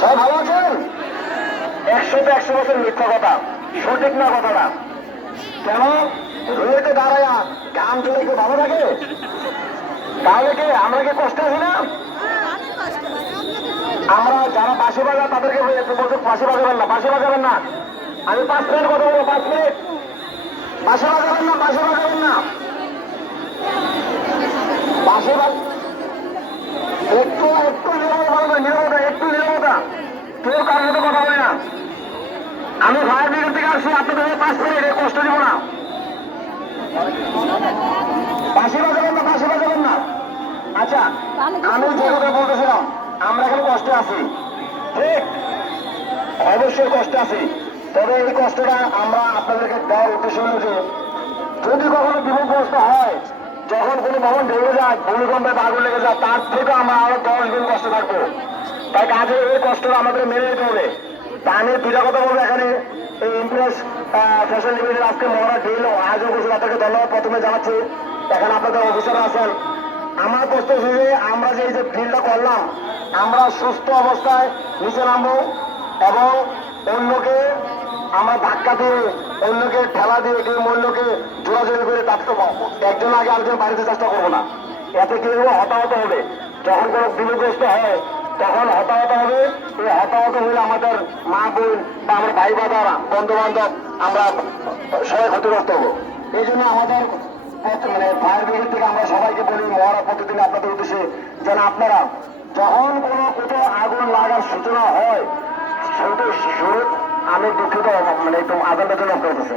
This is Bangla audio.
সবাই ভালো আছেন? 100% মিথ্যা কথা, সঠিক না কথাটা। কেন রুয়েতে দাঁড়ায়া গান চলে কেউ ভালো থাকে? তাহলে কি আমরা কি কষ্ট আছি না? আমরা যারা বাঁশি বাজায় তাদেরকে বলছে বাঁশি বাজাবেন না, বাঁশি বাজাবেন না। আমি 5 মিনিট কথা বলবো, 5 মিনিট। বাঁশি বাজাবেন না, বাঁশি বাজাবেন না, বাঁশি একটু একটু নিরবতা, একটু নিরবতা। কেউ কার মতো কথা বলে না। আমি ফায়ার ব্রিগেড থেকে আসছি, আপনাদের 5 মিনিট কষ্ট দিব না। বাঁশি বাজাবেন না, বাঁশি বাজাবেন না। আচ্ছা, আমি যে কথা বলতেছিলাম, আমরা এখানে কষ্টে আছি, ঠিক? অবশ্যই কষ্ট আছি। তবে এই কষ্টটা আমরা আপনাদেরকে দেওয়ার উদ্দেশ্য হল যে যদি কখনো বিপদগ্রস্ত হয়, যখন কোনো ভবন ভেঙে যায়, ভূমিকম্পে আগুন লেগে যায়, তার থেকে আমরা আরো 10 গুণ কষ্ট থাকবো। তাই কাজে এই কষ্টটা আমাদের মেনে নিতে হবে। তা আমি দুটা কথা বলবো এখানে। এই ইমপ্রেস ফ্যাশন লিমিটেড আজকে মহড়া ডিল আয়োজন করছে, তাদেরকে ধন্যবাদ প্রথমে জানাচ্ছি। এখানে আপনাদের অফিসাররা আছেন। আমার কষ্ট হচ্ছে যে আমরা যে এই যে ডিলটা করলাম, আমরা সুস্থ অবস্থায় নিচে নামবো এবং অন্যকে আমরা ধাক্কা দিয়ে, অন্যকে ঠেলা দিয়ে, কেউ অন্যকে জোরাজোরি করে তার তো একজন আগে আরেকজন বাড়িতে চেষ্টা করবো না। এতে কেউ হতাহত হবে। যখন কোনো বিপদগ্রস্ত হয় তখন হতাহত হবে। এই হতাহত হলে আমাদের মা বোন বা আমার ভাই বাবারা, বন্ধু বান্ধব, আমরা সবাই ক্ষতিগ্রস্ত হবো। এই জন্য আমাদের মানে ফায়ার ব্রিগেড থেকে আমরা সবাইকে বলি মহড়া প্রতিদিন আপনাদের উদ্দেশ্যে যেন আপনারা যখন কোনো কোথাও আগুন লাগার সূচনা হয়, শুরু আমি দুঃখিত, মানে একটু আদালতের জন্য করতেছি।